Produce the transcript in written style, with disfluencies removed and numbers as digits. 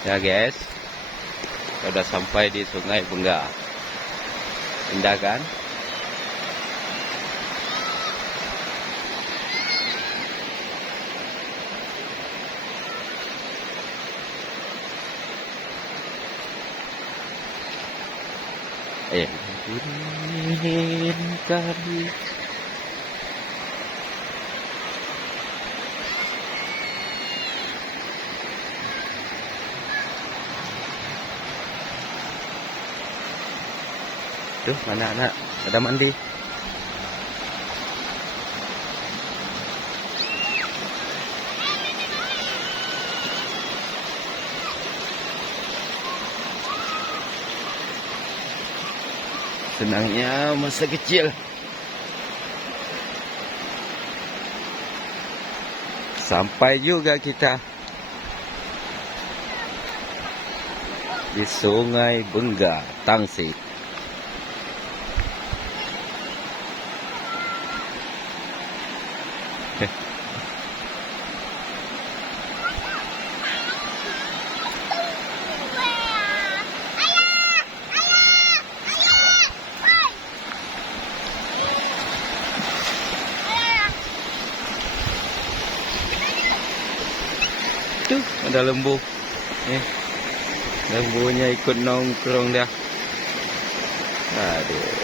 Ya guys, sudah sampai di Sungai Benga. Indah kan? Kali. Tuh, mana anak? Ada mandi. Senangnya masa kecil. Sampai juga kita di Sungai Benga, Tangsih. Tuh, ada lembu. Lembunya ikut nongkrong dah. Aduh.